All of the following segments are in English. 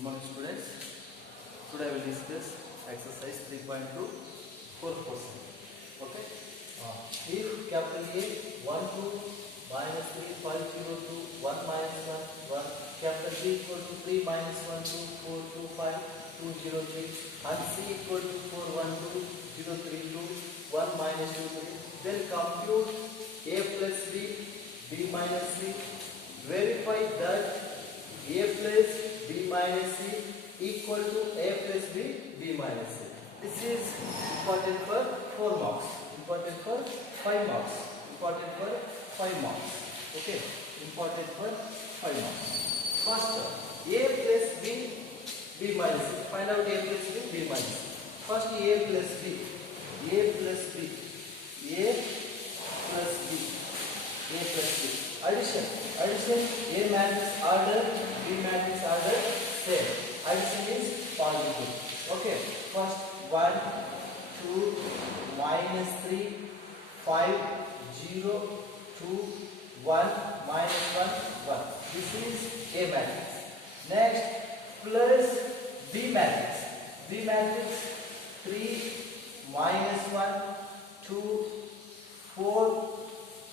Good morning students. Today I will discuss exercise 3.2 fourth question. Okay. If capital A 1 2 minus 3 5 0 2 1 minus 1 1 capital B equal to 3 minus 1 2 4 2 5 2 0 3 and C equal to 4 1 2 0 3 2 1 minus 2 3, then compute A plus B B minus C. Verify that A plus B minus C equal to A plus B B minus C. This is important for 4 marks. Important for 5 marks. Important for 5 marks. Okay. Important for 5 marks. First, A plus B B minus C. Find out A plus B B minus C. First A plus B. A plus B. A plus B. A plus B. Addition. Addition. A matrix order. B matrix order. Same. Addition is positive. Okay. First 1 2 minus 3 5 0 2 1 minus 1 1. This is A matrix. Next plus B matrix. B matrix 3 minus 1 2 4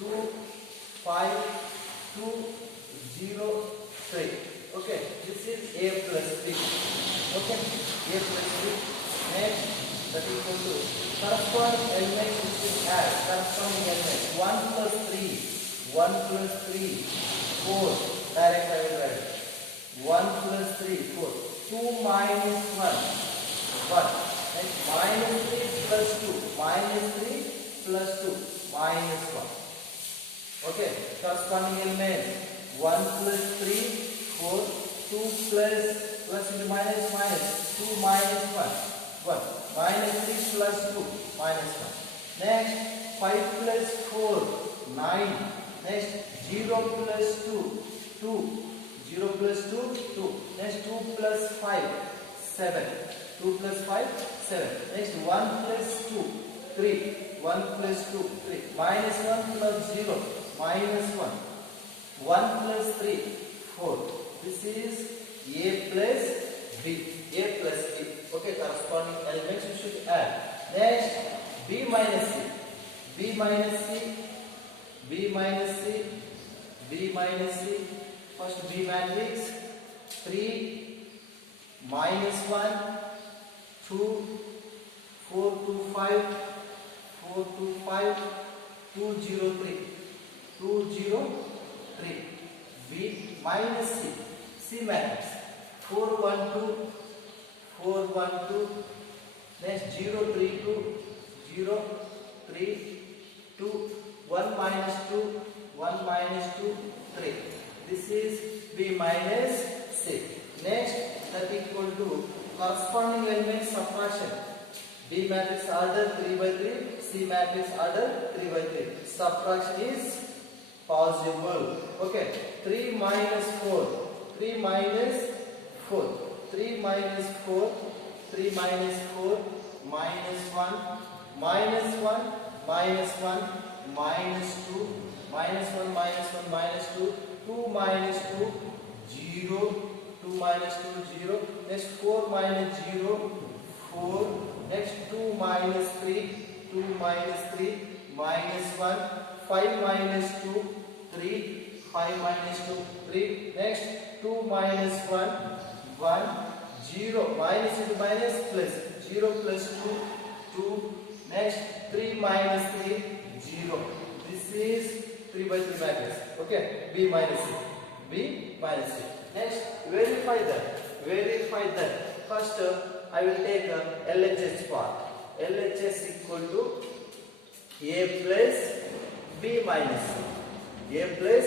2 5 2 0 3. Okay, this is A plus B. Okay, A plus B. Next, that is equal to corresponding elements which is add. Corresponding elements 1 plus 3 1 plus 3 4. Direct I will write 1 plus 3 4. 2 minus 1 1. Next minus 3 plus 2 minus 3 plus 2 minus 1. Okay, corresponding element 1 plus 3 4 2 plus into minus 2 minus 1 1 minus 3 plus 2 minus 1. Next 5 plus 4 9. Next 0 plus 2 2 0 plus 2 2. Next 2 plus 5 7 2 plus 5 7. Next 1 plus 2 3 1 plus 2 3 minus 1 plus 0 minus 1 1 plus 3 4. This is A plus B. A plus B. Okay, corresponding elements we should add. Next B minus C. B minus C. B minus C. B minus C. First B matrix 3 minus 1 2 4 2 5 4 2 5 2 0 3 2 0 3. B minus C. C matrix 4 1 2 4 1 2. Next 0 3 2 0 3 2 1 minus 2 1 minus 2 3. This is B minus C. Next that equal to corresponding element subtraction. B matrix order 3 by 3. C matrix order 3 by 3. Subtraction is possible. Okay. 3 minus 4. 3 minus 4. 3 minus 4. 3 minus 4. Minus 1. Minus 1. Minus 1. Minus 2. Minus 1. Minus 1. Minus 2. 2 minus 2. 0. 2 minus 2. 0. Next 4 minus 0. 4. Next 2 minus 3. 2 minus 3. Minus 1. 5 minus 2. 3. 5 minus 2. 3. Next 2 minus 1. 1. 0. Minus into minus plus. 0 plus 2. 2. Next 3 minus 3. 0. This is 3 by 3 matrix. Okay. B minus C. B minus C. Next verify that. Verify that. First I will take LHS part. LHS equal to A plus B minus C. A plus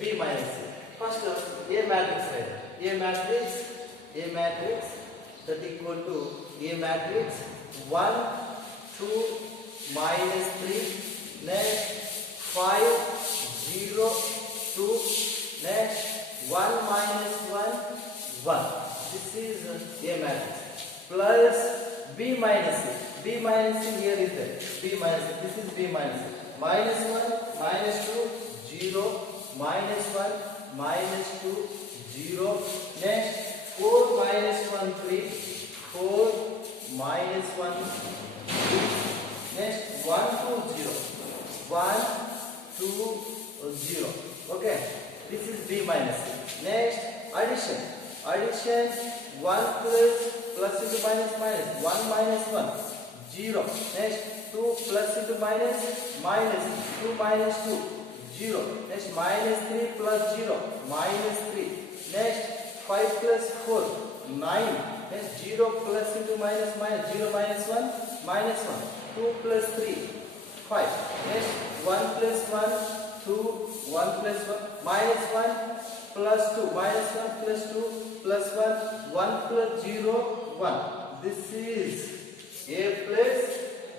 B minus C. First A matrix right. A matrix that equal to A matrix 1 2 minus 3. Next 5 0 2. Next 1 minus 1 1. This is A matrix plus B minus C. B minus C here is there. B minus C. This is B minus C. Minus 1 minus 2 0 minus 1 minus 2 0. Next 4 minus 1, 2. Next 1, 2, 0. 1, 2, 0. Okay. This is B minus C. Next addition. Addition 1 plus into minus minus. 1 minus 1. 0. Next 2 plus into minus minus. 2 minus 2. 0. Next minus 3 plus 0. Minus 3. Next 5 plus 4. 9. Next 0 plus into minus minus. 0 minus 1. Minus 1. 2 plus 3. 5. Next 1 plus 1. 2. 1 plus 1. Minus 1 plus 2. Minus 1 plus 2 plus 1. 1 plus 0. 1. This is A plus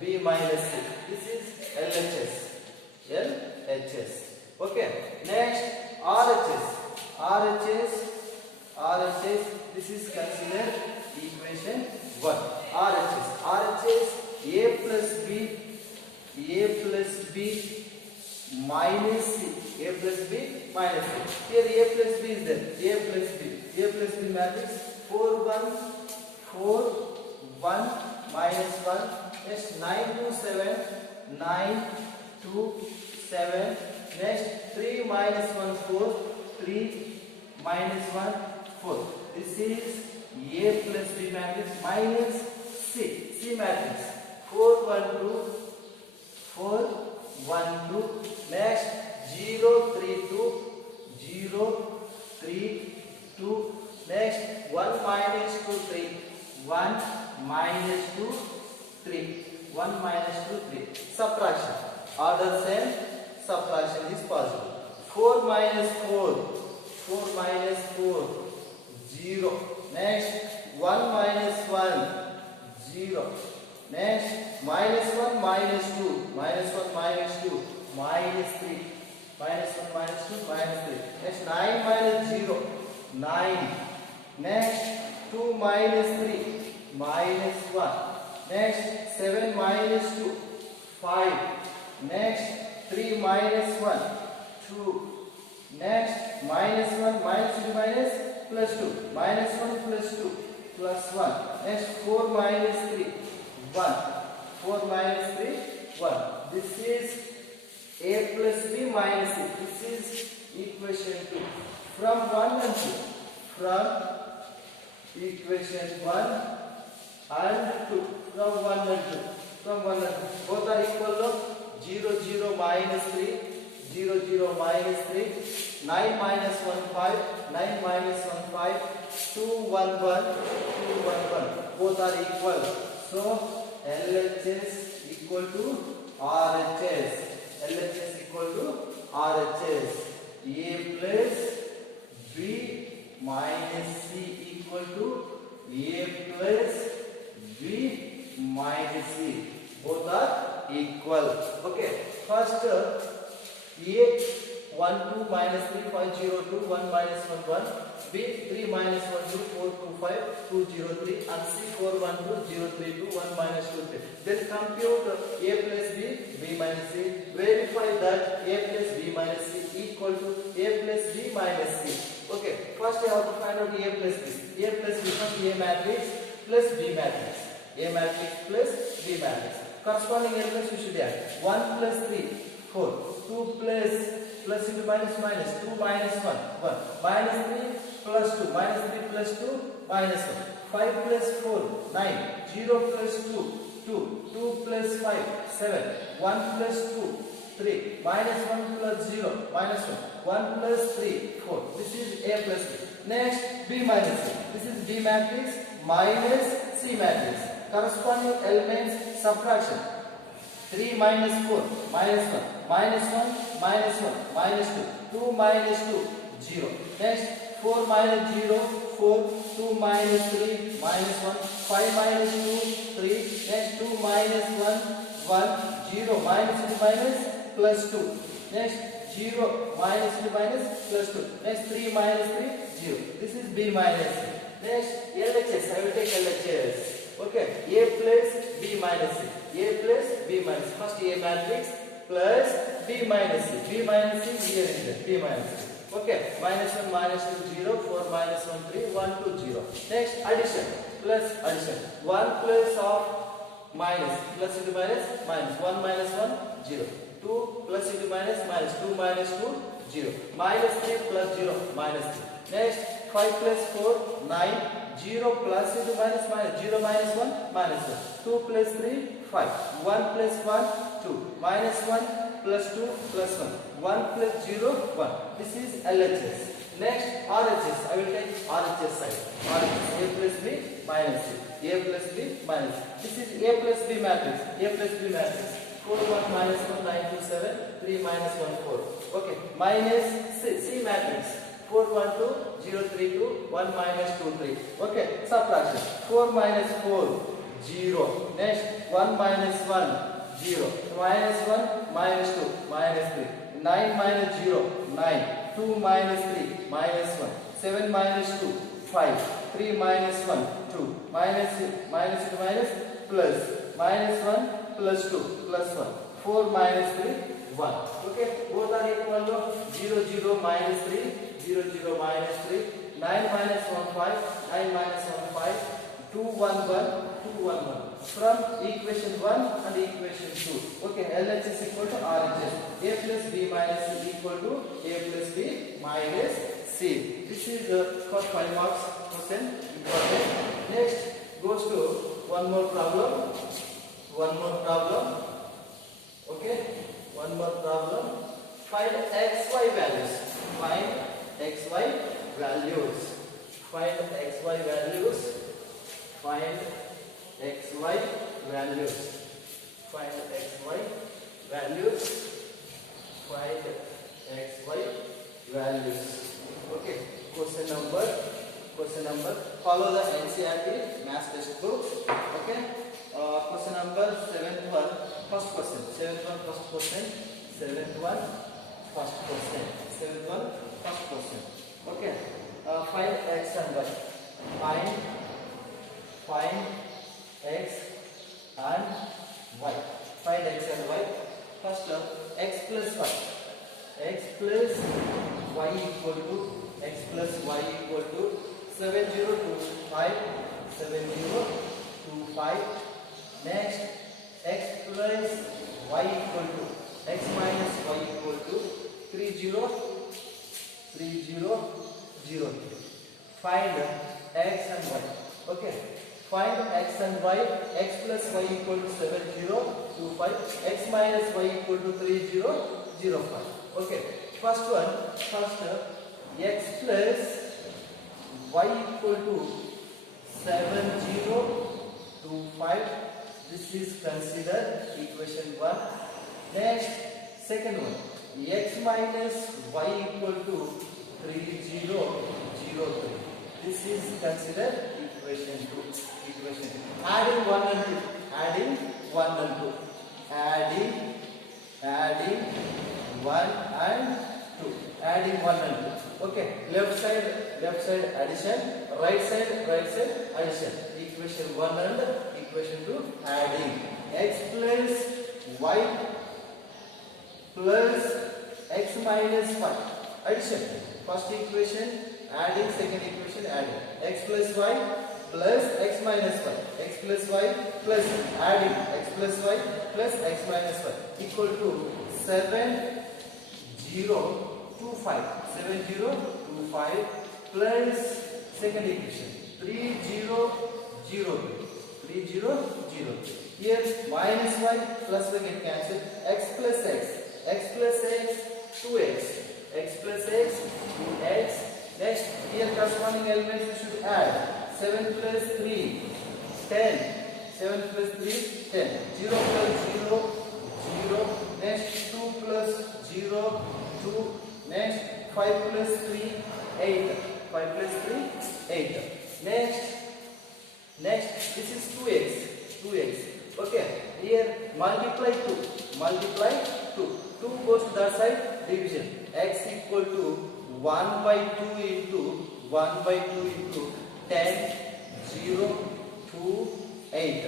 B minus C. This is LHS. LHS. Okay. Next RHS. RHS. RHS. This is considered equation 1. RHS. RHS A plus B. A plus B minus C. A plus B minus C. Here A plus B is there. A plus B. A plus B matrix 4 1 4 1 minus 1. Next 9 2 7 9 2 7. Next 3 minus 1 4 3 minus 1 4. This is A plus B matrix minus C. C matrix 4 1 2 4 1 2. Next 0 3 2 0 3 2. Next 1 minus 2 3 1 minus 2 3 1 minus 2 3. Subtraction. Order same. Subtraction is possible. 4 minus 4 4 minus 4 0. Next 1 minus 1 0. Next minus 1 minus 2 minus 1 minus 2 minus 3 minus 1 minus 2 minus 3. Next 9 minus 0 9. Next 2 minus 3 minus 1. Next 7 minus 2 5. Next 3 minus 1 2. Next minus 1 minus 2 minus plus 2 minus 1 plus 2 plus 1. Next 4 minus 3 1. 4 minus 3 1. This is A plus B minus C. This is equation 2. From 1 and 2. From equation 1 and 2. From 1 and 2. From 1 and 2. Both are equal to 0 0 minus 3. 0 0 minus 3. 9 minus 1 5. 9 minus 1 5. 2 1 1. 2 1 1. Both are equal. So LHS equal to RHS. LHS equal to RHS. A plus B minus C equal to A plus B minus C. Both are equal. Okay. First A 1 2 minus 3 5 0 2 1 minus 1 1. B 3 minus 1 2 4 2 5 2 0 3 and C 4 1 2 0 3 2 1 minus 2 3. Then compute A plus B B minus C. Verify that A plus B minus C equal to A plus B minus C. Okay. First I have to find out A plus B. A plus B becomes A matrix plus B matrix. A matrix plus B matrix. Corresponding elements you should add 1 plus 3 4. 2 plus into minus minus 2 minus 1 1 minus 3 plus 2 minus 3 plus 2 minus 1 5 plus 4 9 0 plus 2 2 2 plus 5 7 1 plus 2 3 minus 1 plus 0 minus 1 1 plus 3 4. This is A plus B. Next B minus C. This is B matrix minus C matrix. Corresponding elements subtraction. 3 minus 4 minus 1 minus 1 minus 1 minus 2 2 minus 2 0. Next 4 minus 0 4 2 minus 3 minus 1 5 minus 2 3. Next 2 minus 1 1 0 minus minus plus 2. Next 0 minus minus plus 2. Next 3 minus 3 0. This is B minus C. Next LHS. I will take LHS. Okay. A plus B minus C. A plus B minus. First A matrix plus B minus C. B minus C here is there. B minus C. Okay. Minus 1 minus 2 0. 4 minus 1 3 1 2 0. Next addition plus addition. 1 plus of minus, plus into minus, minus, 1 minus 1, 0. 2 plus into minus, minus, 2 minus 2, 0. Minus 3 plus 0, minus 3. Next, 5 plus 4, 9. 0 plus into minus, minus, 0 minus 1, minus 1. 2 plus 3, 5. 1 plus 1, 2. Minus 1 plus 2 plus 1. 1 plus 0, 1. This is LHS. Next, RHS. I will take RHS side. RHS, A plus B minus C. A plus B minus C. This is A plus B matrix. A plus B matrix. 4, 1, minus 1, 9, 2, 7. 3 minus 1, 4. Okay. Minus C matrix. 4, 1, 2, 0, 3, 2, 1 minus 2, 3. Okay. Subtraction. 4 minus 4, 0. Next, 1 minus 1, 0. Minus 1, minus 2, minus 3. 9 minus 0, 9. 2 minus 3, minus 1. 7 minus 2, 5. 3 minus 1, 2. Minus into minus, plus. Minus 1, plus 2, plus 1. 4 minus 3, 1. Okay, both are equal to 0, 0, minus 3, 0, 0, minus 3. 9 minus 1, 5. 9 minus 1, 5. 2, 1, 1, 2, 1, 1. From equation 1 and equation 2. Okay, LHS equal to RHS. A plus B minus C equal to A plus B minus C. This is for 5 marks question. Important. Next goes to one more problem. Okay, one more problem. Find XY values. Find XY values. Find XY values. Find XY values. Find XY values. Find XY values. Okay. Question number. Follow the NCERT math textbooks. Okay. Question number 7th one. First question. 7th one. First question. 7th one. First question. 7th one. First question. Okay. Find X and Y. Find X and Y. Find X and Y. First, X plus Y. X plus Y equal to 7025. 7025. Next, X plus Y equal to X minus Y equal to 3003. Find X and Y. Okay. Find X and Y. X plus Y equal to 7025. X minus Y equal to 3005. Okay. First one. X plus Y equal to 7025. This is considered equation 1. Next, second one. X minus Y equal to 3003. This is considered equation 2. Adding 1 and 2. Adding 1 and 2. Adding 1 and 2. Adding 1 and 2. Okay. Left side addition. Right side addition. Equation 1 and equation 2 adding. X plus Y plus X minus Y. Addition. First equation adding, second equation adding. X plus Y plus X minus Y. X plus Y plus adding X plus Y plus X minus Y equal to 7025. 7025 plus second equation 3003. Here minus Y plus Y get cancelled. X plus X. X plus X 2X. X plus X 2X. Next, here corresponding elements you should add. 7 plus 3 10. 7 plus 3 10. 0 plus 0 0. Next 2 plus 0 2. Next 5 plus 3 8. 5 plus 3 8. Next this is 2x. Okay, here multiply 2. 2 goes to that side, division. X equal to 1 by 2 into 10 0 2 8.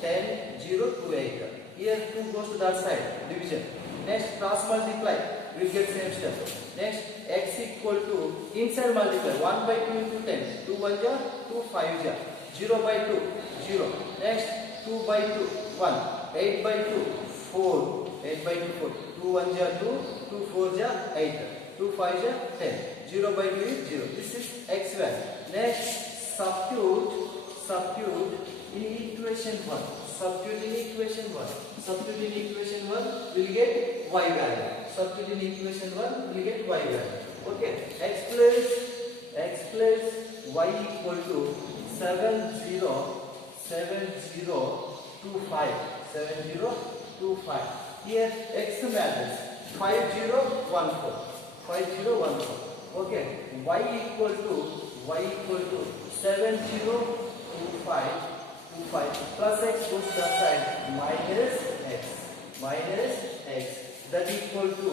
10 0 2 8. Here 2 goes to that side, division. Next cross multiply, we will get same step. Next x equal to inside multiply 1 by 2 into 10. 2 1 ja, 2 5 ja. 0 by 2 0. Next 2 by 2, 1. 8 by 2, 4. 8 by 2, 4. 2 1 ja 2, 2 4 ja 8. 2 5 ja 10. 0 by 2 is 0. This is x value. Next, substitute in equation 1. Substitute in equation 1. Substitute in equation 1 will get y value. Substitute in equation 1 will get y value. Okay. X plus y equal to 7025. Here x matrix 5014. 5014. Okay. Y equal to 7025 plus x goes to the side minus x that equal to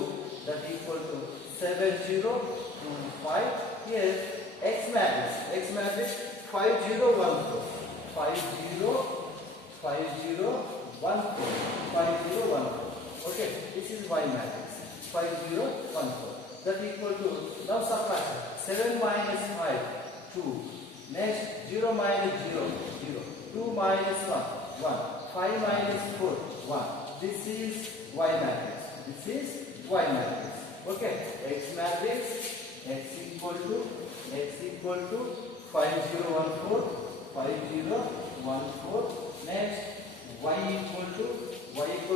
7025. Here x matrix 5014. Okay, this is y matrix 5014. That equal to, now subtraction, 7 minus 5 2. Next 0 minus 0 0. 2 minus 1 1. 5 minus 4 1. This is y matrix. Okay, x matrix x equal to 5014. Next y equal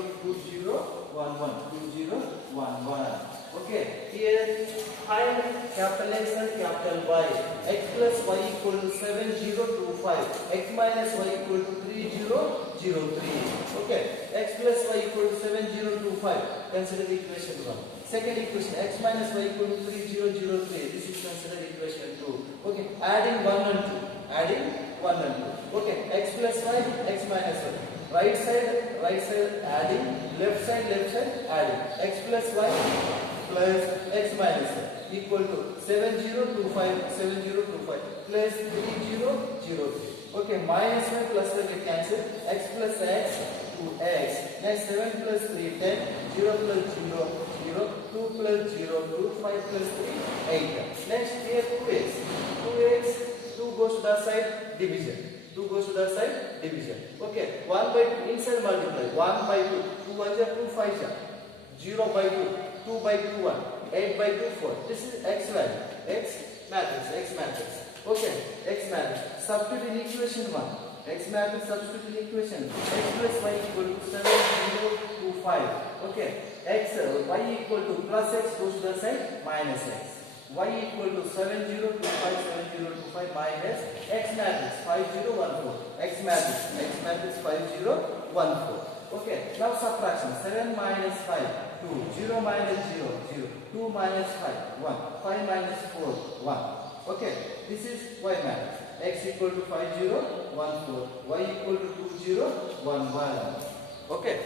to 2011. Okay, here find capital X and capital Y. X plus y equal to 7025. X minus y equal to 3003. Okay, x plus y equal to 7025. Consider the equation 1. Second equation, x minus y equal to 3003. This is considered equation 2. Okay, adding 1 and 2. Okay, x plus y, x minus y. Right side adding, left side adding. X plus y plus x minus y equal to 7025 plus 3003. Okay, minus 1 plus 1 get cancelled. X plus x to x. Next 7 plus 3 10. 0 plus 0 0. 2 plus 0 2. 5 plus 3 8. Next here 2x. 2 goes to the side division. Okay, 1 by 2 inside multiply. 1 by 2. 2 1 ja 2 5 ja. 0 by 2. 2 by 2 1. 8 by 2 4. This is x value. X matrix. Okay, x matrix. Substitute in equation 1. X matrix substitute in equation. X plus y equal to 7025. Okay, y equal to plus x goes to the side minus x. Y equal to 7025 minus x matrix 5014. X matrix 5014. Okay, now subtraction. 7 minus 5 2. 0 minus 0 0. 2 minus 5 1. 5 minus 4 1. Okay, this is y matrix. X equal to 5014. Y equal to 2011. Okay.